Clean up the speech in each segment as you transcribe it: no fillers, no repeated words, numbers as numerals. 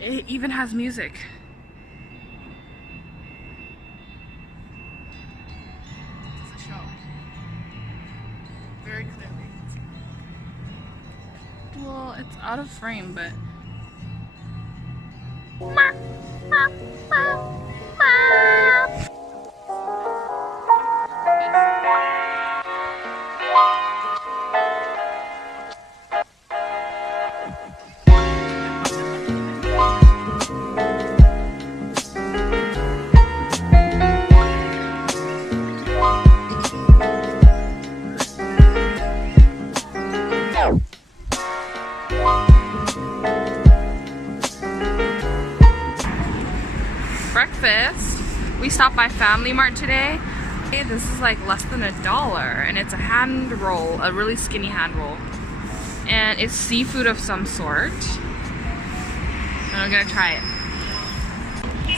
It even has music. It's a show. Very clearly. Well, it's out of frame, but... Breakfast. We stopped by Family Mart today. This is like less than $1 and it's a hand roll, a really skinny hand roll. And it's seafood of some sort. And I'm gonna try it.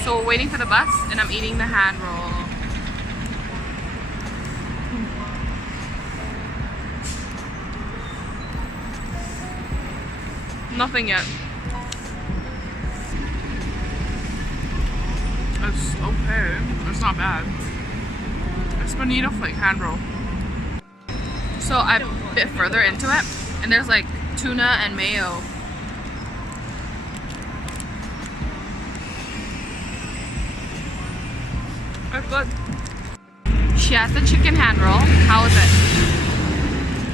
So we're waiting for the bus and I'm eating the hand roll. Nothing yet. It's okay. It's not bad. It's bonito flake hand roll. So I bit further into it, and there's like tuna and mayo. It's good. She has the chicken hand roll. How is it?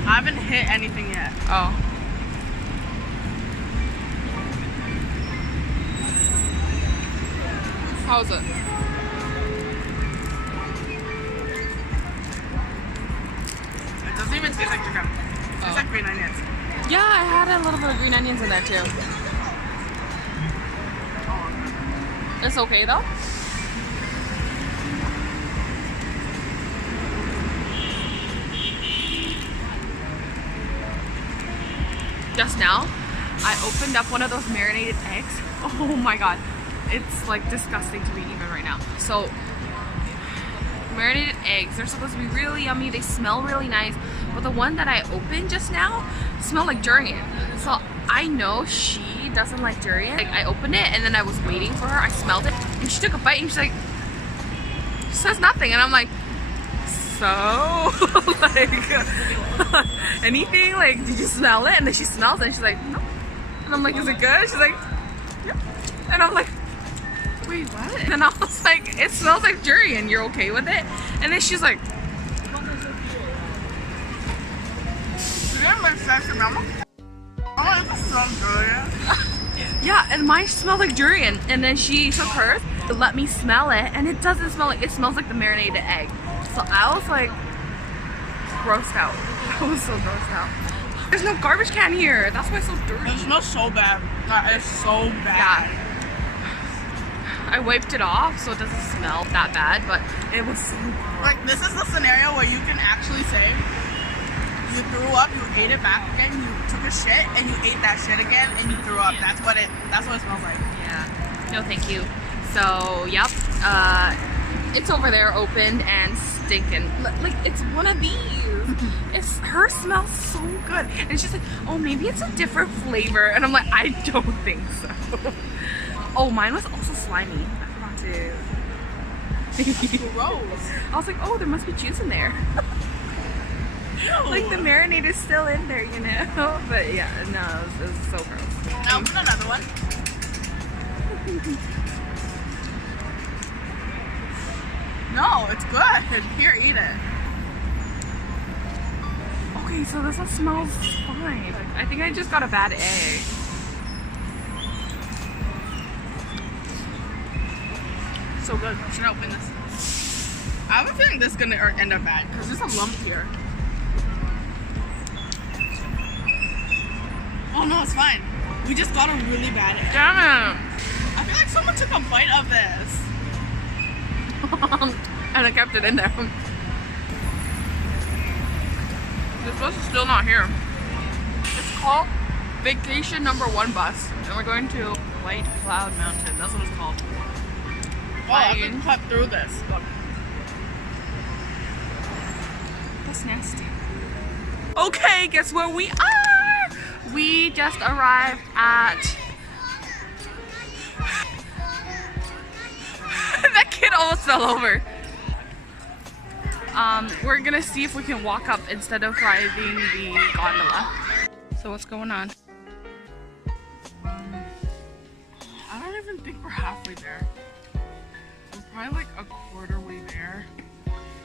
I haven't hit anything yet. Oh. How is it? It doesn't even taste like chicken. It tastes like green onions. Yeah, I had a little bit of green onions in there too. It's okay though? Just now, I opened up one of those marinated eggs. Oh my god. It's like disgusting to me even right now. So, marinated eggs, they're supposed to be really yummy. They smell really nice. But the one that I opened just now smelled like durian. So I know she doesn't like durian. Like I opened it and then I was waiting for her. I smelled it and she took a bite and she's like, she says nothing. And I'm like, so like anything? Like, did you smell it? And then she smells it and she's like, no. And I'm like, is it good? She's like, yeah. And I'm like, wait, what? And then I was like, it smells like durian. You're okay with it? And then she's like, yeah, and mine smelled like durian. And then she took hers to let me smell it, and it doesn't smell like, it smells like the marinated egg. So I was like, grossed out. I was so grossed out. There's no garbage can here. That's why it's so dirty. It smells so bad. That is so bad. Yeah. I wiped it off so it doesn't smell that bad, but it was so gross. Like, this is the scenario where you can actually say you threw up, you ate it back again, you took a shit, and you ate that shit again, and you threw up. That's what it smells like. Yeah. No, thank you. So, yep. It's over there opened and stinking. Like, it's one of these. It's her smells so good. And she's like, oh, maybe it's a different flavor. And I'm like, I don't think so. Oh, mine was also slimy. I forgot to. Gross. I was like, oh, there must be juice in there. Like the marinade is still in there, you know? But yeah, no, it was so gross. Now open another one. No, it's good. Here, eat it. Okay, so this one smells fine. I think I just got a bad egg. So good. Should I open this? I have a feeling this is gonna end up bad because there's a lump here. Oh no, it's fine. We just got a really bad egg. Damn it! I feel like someone took a bite of this. And I kept it in there. This bus is still not here. It's called Vacation #1 bus, and we're going to White Cloud Mountain. That's what it's called. Oh, I can cut through this. Look. That's nasty. Okay, guess where we are? We just arrived at fell over. We're gonna see if we can walk up instead of riding the gondola. So what's going on? I don't even think we're halfway there. We're probably like a quarter way there.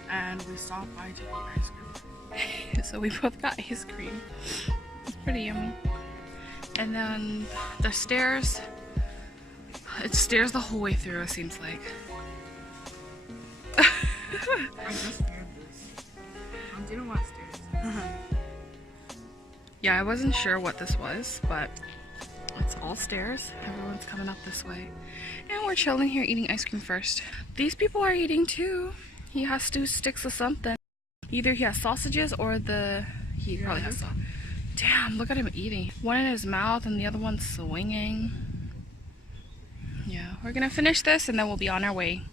And we stopped by to eat ice cream. So we both got ice cream. It's pretty yummy. And then the stairs, it's stairs the whole way through, it seems like. I just heard this. I didn't want stairs. Yeah, I wasn't sure what this was, but it's all stairs. Everyone's coming up this way. And we're chilling here eating ice cream first. These people are eating too. He has two sticks of something. Either he has sausages or he probably has sausages. Damn, look at him eating. One in his mouth and the other one swinging. Yeah, we're gonna finish this and then we'll be on our way.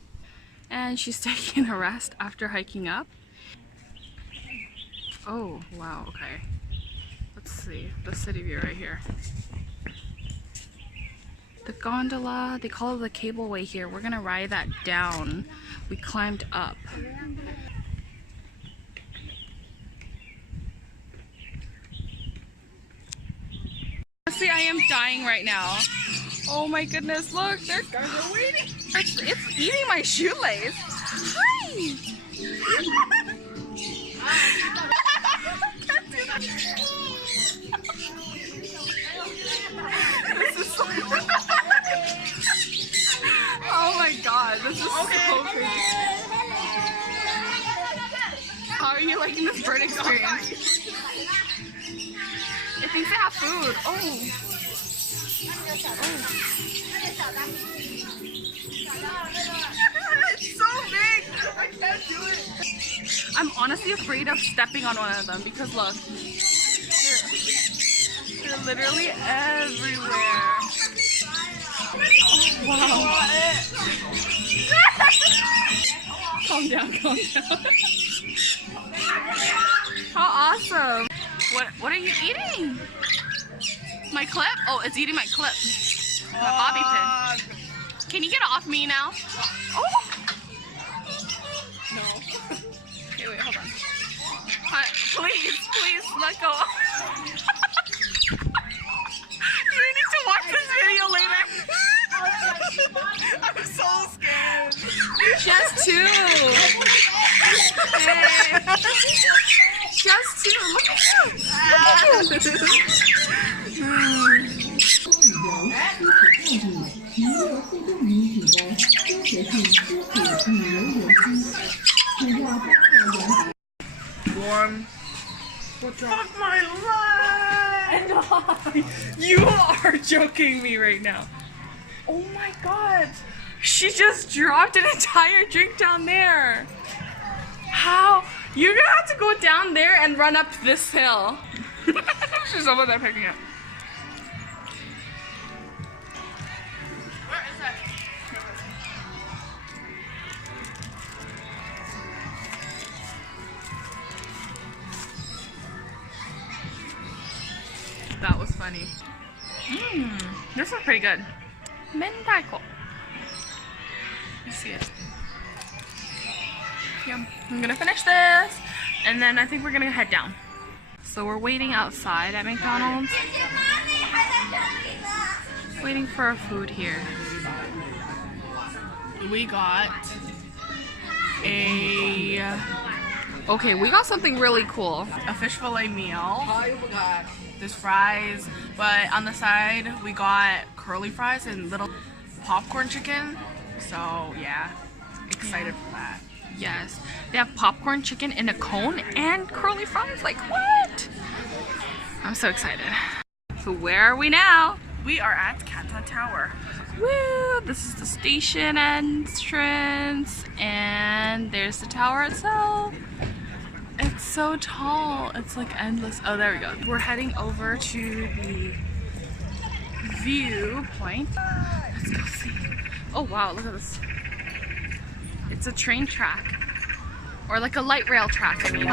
And she's taking a rest after hiking up. Oh, wow, okay. Let's see, the city view right here. The gondola, they call it the cableway here. We're gonna ride that down. We climbed up. Honestly, I am dying right now. Oh my goodness, look, they're waiting. It's eating my shoelace. Hi! This is so oh my god, this is so crazy. How are you liking this bird experience? It thinks they have food. Oh. It's so big! I can't do it! I'm honestly afraid of stepping on one of them because look, they're literally everywhere. Oh, wow. Calm down, calm down. How awesome. What are you eating? My clip? Oh, it's eating my clip. My bobby pin. Can you get off me now? Oh! No. Okay, wait, hold on. Please, let go. You need to watch this video later. I'm so scared. Just two. Hey. Just two. Look at you. Look at Warm. Fuck my life! You are joking me right now. Oh my god. She just dropped an entire drink down there. How? You're gonna have to go down there and run up this hill. She's over there picking up. Where is that? That was funny. This is pretty good. Mentaiko. You see it. Yeah, I'm gonna finish this and then I think we're gonna head down. So we're waiting outside at McDonald's. Waiting for our food here. We got Okay, we got something really cool. a fish fillet meal. There's fries, but on the side we got curly fries and little popcorn chicken. So yeah, excited for that. Yes, they have popcorn chicken in a cone and curly fries. Like what? I'm so excited. So where are we now? We are at Canton Tower. Woo! This is the station entrance, and there's the tower itself. It's so tall. It's like endless. Oh, there we go. We're heading over to the viewpoint. Let's go see. Oh wow, look at this. It's a train track. Or like a light rail track, I mean.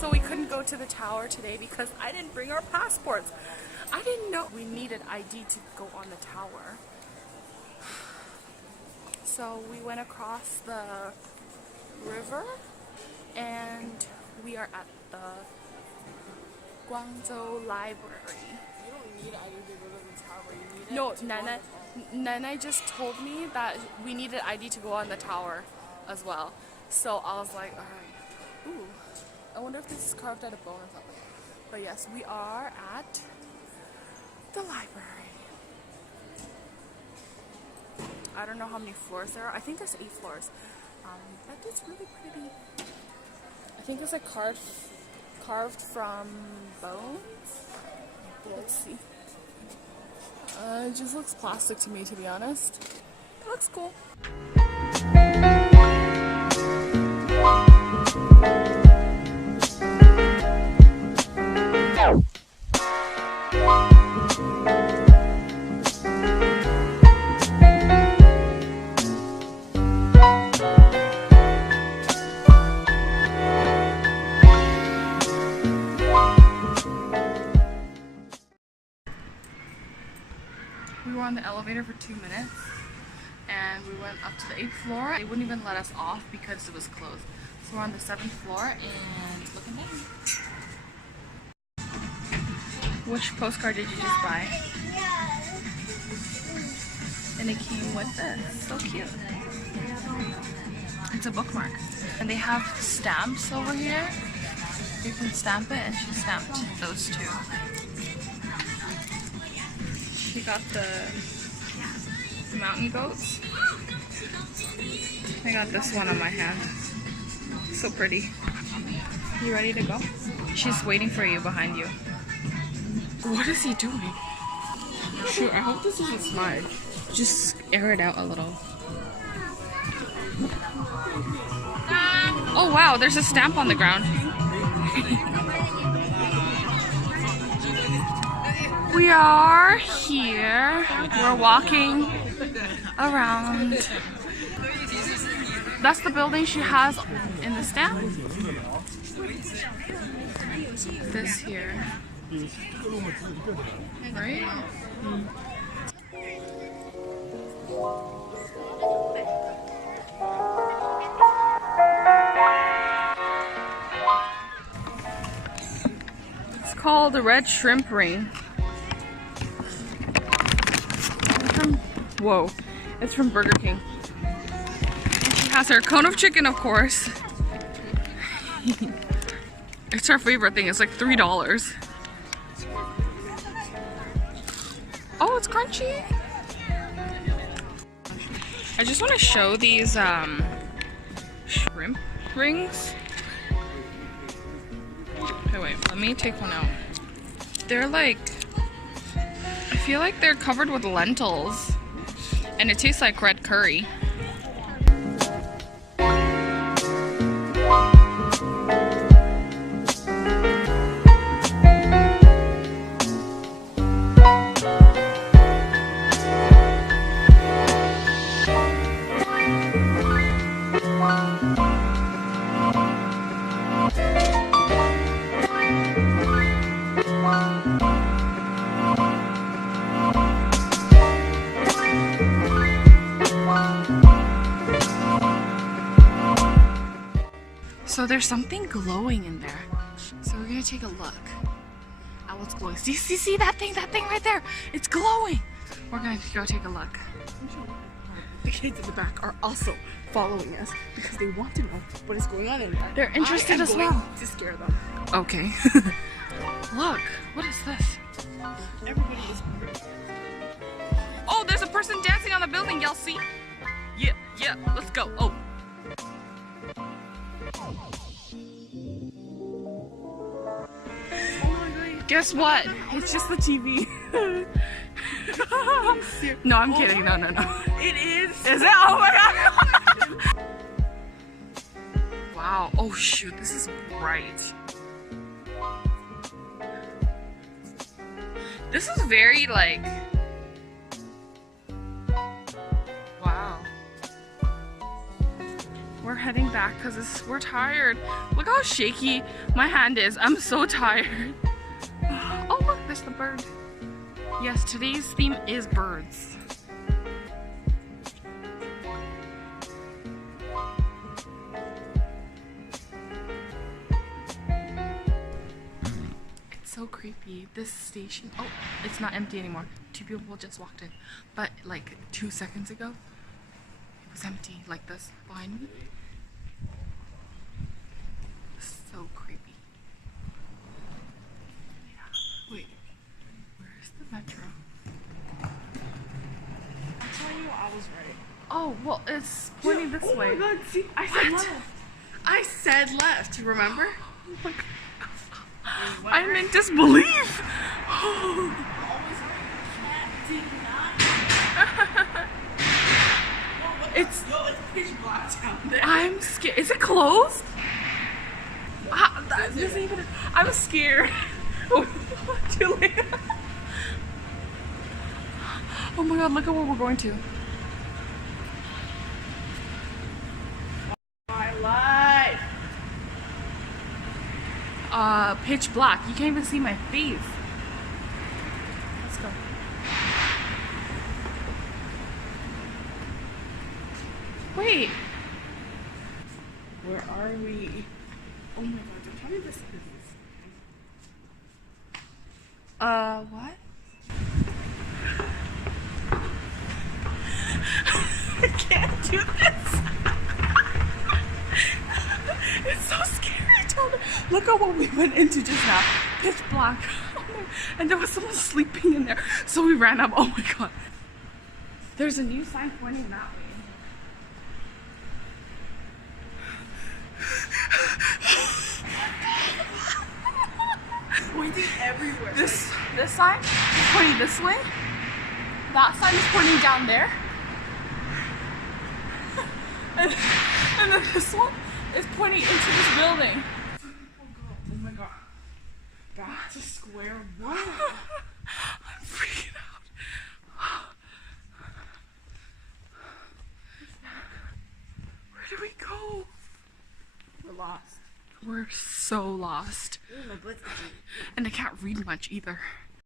So we couldn't go to the tower today because I didn't bring our passports. I didn't know we needed ID to go on the tower. So we went across the river and we are at the Guangzhou library. You don't need ID to go to the tower. You need No, it to go on the Nana just told me that we needed ID to go on the tower as well. So I was like, alright. Ooh, I wonder if this is carved out of bone or something. But yes, we are at the library. I don't know how many floors there are. I think there's 8 floors. But it's really pretty. I think it's like carved from bones. Let's see. It just looks plastic to me, to be honest. It looks cool. We were on the elevator for 2 minutes and we went up to the 8th floor. They wouldn't even let us off because it was closed. So we're on the 7th floor and looking down. Which postcard did you just buy? And it came with this. So cute. It's a bookmark. And they have stamps over here. You can stamp it, and she stamped those two. She got the mountain goats. I got this one on my hand. So pretty. You ready to go? She's waiting for you behind you. What is he doing? Shoot, I hope this isn't smart. Just air it out a little. Oh wow, there's a stamp on the ground. We are here. We're walking around. That's the building she has in the stamp. This here. Right? It's called the Red Shrimp Ring. Whoa, it's from Burger King. And she has her cone of chicken, of course. It's her favorite thing. It's like $3. Oh, it's crunchy. I just want to show these shrimp rings. Okay, wait, let me take one out. They're like, I feel like they're covered with lentils. And it tastes like red curry. So there's something glowing in there. So we're gonna take a look at what's glowing. See that thing right there? It's glowing. We're gonna go take a look. The kids in the back are also following us because they want to know what is going on in there. They're interested as well. To scare them. Okay. Look, what is this? Everybody is hungry. Oh, there's a person dancing on the building, y'all see? Yeah, let's go. Oh. Guess what? It's just the TV. No, I'm kidding. No. It is. Is it? Oh my god. Wow. Oh shoot, this is bright. This is very like... Wow. We're we're heading back because we're tired. Look how shaky my hand is. I'm so tired. Oh look, there's the bird. Yes, today's theme is birds. It's so creepy. This station, oh, it's not empty anymore. 2 people just walked in. But like 2 seconds ago, it was empty like this behind me. So creepy. Yeah. Wait, where's the metro? I'm telling you, I was right. Oh, well, it's pointing this way. Oh my god, see, I said left. I said left, you remember? Oh my god. I'm in disbelief. It's pitch black down there. I'm scared. Is it closed? That doesn't even. I'm scared. Julia. Oh my god! Look at where we're going to. My life. Pitch black. You can't even see my face. Let's go. Wait. Where are we? Oh my god, don't tell me this is. What? I can't do this. It's so scary, Tyler. Look at what we went into just now. Pitch black. And there was someone sleeping in there. So we ran up. Oh my god. There's a new sign pointing that way. Pointing everywhere. This sign is pointing this way. That sign is pointing down there. And then this one is pointing into this building. Oh my god. That's a square one. I'm freaking out. Where do we go? We're lost. We're so lost. Ooh, my butt's itchy. And I can't read much either.